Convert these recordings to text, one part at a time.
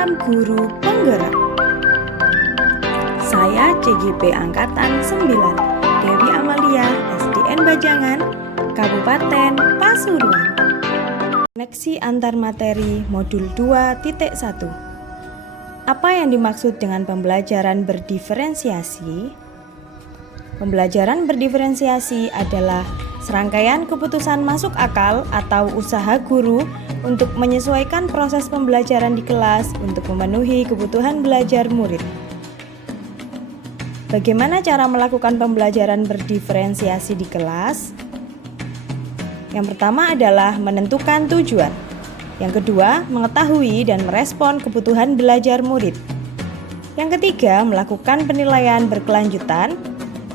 Salam Guru Penggerak. Saya CGP Angkatan 9, Dewi Amalia, SDN Bajangan, Kabupaten Pasuruan. Koneksi antar materi modul 2.1. Apa yang dimaksud dengan pembelajaran berdiferensiasi? Pembelajaran berdiferensiasi adalah serangkaian keputusan masuk akal atau usaha guru untuk menyesuaikan proses pembelajaran di kelas untuk memenuhi kebutuhan belajar murid. Bagaimana cara melakukan pembelajaran berdiferensiasi di kelas? Yang pertama adalah menentukan tujuan. Yang kedua, mengetahui dan merespon kebutuhan belajar murid. Yang ketiga, melakukan penilaian berkelanjutan.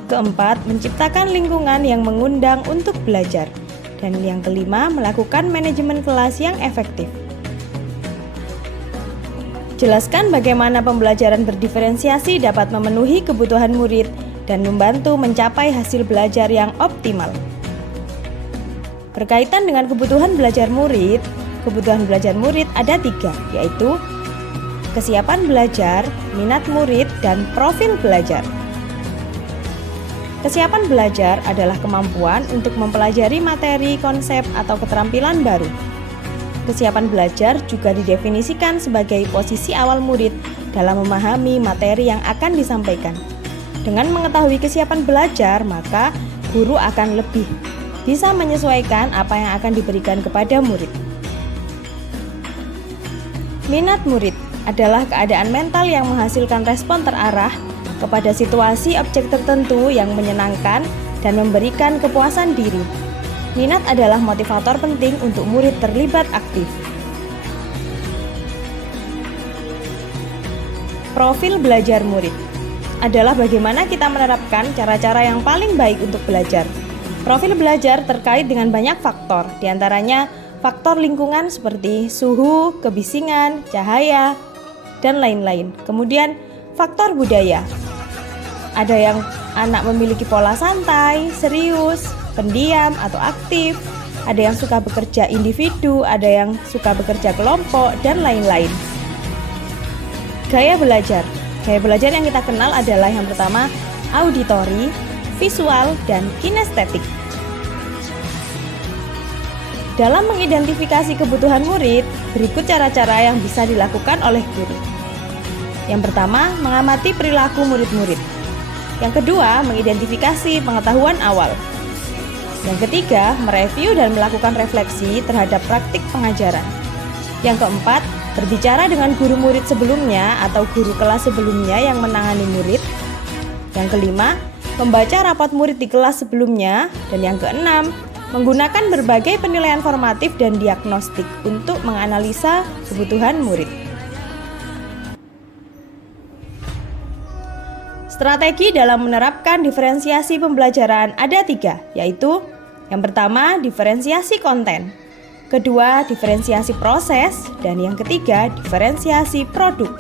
Keempat, menciptakan lingkungan yang mengundang untuk belajar. Dan yang kelima, melakukan manajemen kelas yang efektif. Jelaskan bagaimana pembelajaran berdiferensiasi dapat memenuhi kebutuhan murid dan membantu mencapai hasil belajar yang optimal. Berkaitan dengan kebutuhan belajar murid ada 3, yaitu kesiapan belajar, minat murid, dan profil belajar. Kesiapan belajar adalah kemampuan untuk mempelajari materi, konsep, atau keterampilan baru. Kesiapan belajar juga didefinisikan sebagai posisi awal murid dalam memahami materi yang akan disampaikan. Dengan mengetahui kesiapan belajar, maka guru akan lebih bisa menyesuaikan apa yang akan diberikan kepada murid. Minat murid adalah keadaan mental yang menghasilkan respon terarah kepada situasi objek tertentu yang menyenangkan dan memberikan kepuasan diri. Minat adalah motivator penting untuk murid terlibat aktif. Profil belajar murid adalah bagaimana kita menerapkan cara-cara yang paling baik untuk belajar. Profil belajar terkait dengan banyak faktor, diantaranya faktor lingkungan seperti suhu, kebisingan, cahaya, dan lain-lain. Kemudian faktor budaya. Ada yang anak memiliki pola santai, serius, pendiam, atau aktif. Ada yang suka bekerja individu, ada yang suka bekerja kelompok, dan lain-lain. Gaya belajar. Gaya belajar yang kita kenal adalah yang pertama, auditori, visual, dan kinestetik. Dalam mengidentifikasi kebutuhan murid, berikut cara-cara yang bisa dilakukan oleh guru. Yang pertama, mengamati perilaku murid-murid. Yang kedua, mengidentifikasi pengetahuan awal. Yang ketiga, mereview dan melakukan refleksi terhadap praktik pengajaran. Yang keempat, berbicara dengan guru murid sebelumnya atau guru kelas sebelumnya yang menangani murid. Yang kelima, membaca rapot murid di kelas sebelumnya. Dan yang keenam, menggunakan berbagai penilaian formatif dan diagnostik untuk menganalisa kebutuhan murid. Strategi dalam menerapkan diferensiasi pembelajaran ada 3, yaitu yang pertama, diferensiasi konten, kedua, diferensiasi proses, dan yang ketiga, diferensiasi produk.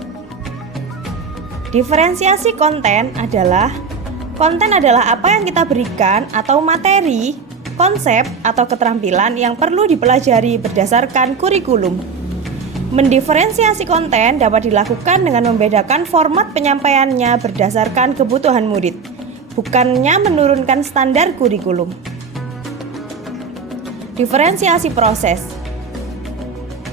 Diferensiasi konten adalah apa yang kita berikan atau materi, konsep, atau keterampilan yang perlu dipelajari berdasarkan kurikulum. Mendiferensiasi konten dapat dilakukan dengan membedakan format penyampaiannya berdasarkan kebutuhan murid, bukannya menurunkan standar kurikulum. Diferensiasi proses.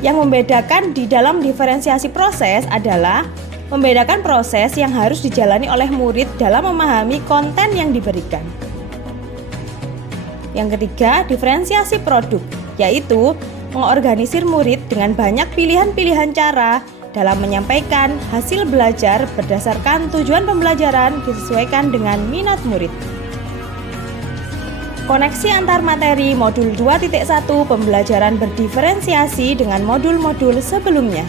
Yang membedakan di dalam diferensiasi proses adalah membedakan proses yang harus dijalani oleh murid dalam memahami konten yang diberikan. Yang ketiga, diferensiasi produk, yaitu mengorganisir murid dengan banyak pilihan-pilihan cara dalam menyampaikan hasil belajar berdasarkan tujuan pembelajaran disesuaikan dengan minat murid. Koneksi antar materi modul 2.1 pembelajaran berdiferensiasi dengan modul-modul sebelumnya.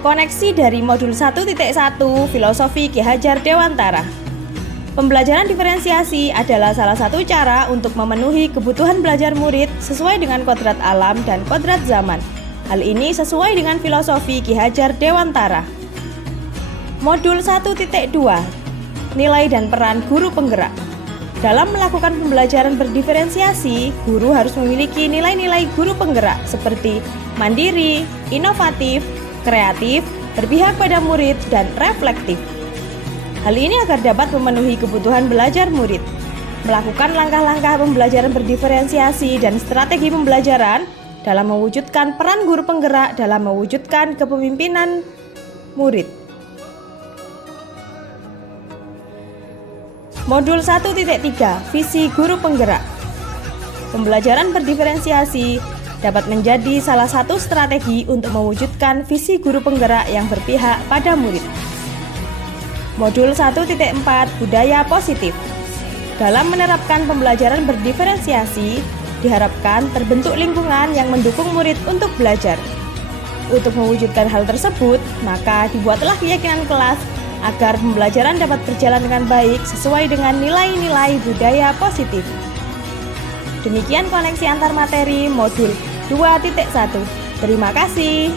Koneksi dari modul 1.1 Filosofi Ki Hajar Dewantara. Pembelajaran diferensiasi adalah salah satu cara untuk memenuhi kebutuhan belajar murid sesuai dengan kodrat alam dan kodrat zaman. Hal ini sesuai dengan filosofi Ki Hajar Dewantara. Modul 1.2, Nilai dan peran guru penggerak. Dalam melakukan pembelajaran berdiferensiasi, guru harus memiliki nilai-nilai guru penggerak seperti mandiri, inovatif, kreatif, berpihak pada murid, dan reflektif. Hal ini agar dapat memenuhi kebutuhan belajar murid. Melakukan langkah-langkah pembelajaran berdiferensiasi dan strategi pembelajaran dalam mewujudkan peran guru penggerak dalam mewujudkan kepemimpinan murid. Modul 1.3 Visi Guru Penggerak. Pembelajaran berdiferensiasi dapat menjadi salah satu strategi untuk mewujudkan visi guru penggerak yang berpihak pada murid. Modul 1.4 Budaya Positif. Dalam menerapkan pembelajaran berdiferensiasi, diharapkan terbentuk lingkungan yang mendukung murid untuk belajar. Untuk mewujudkan hal tersebut, maka dibuatlah keyakinan kelas agar pembelajaran dapat berjalan dengan baik sesuai dengan nilai-nilai budaya positif. Demikian koneksi antar materi modul 2.1. Terima kasih.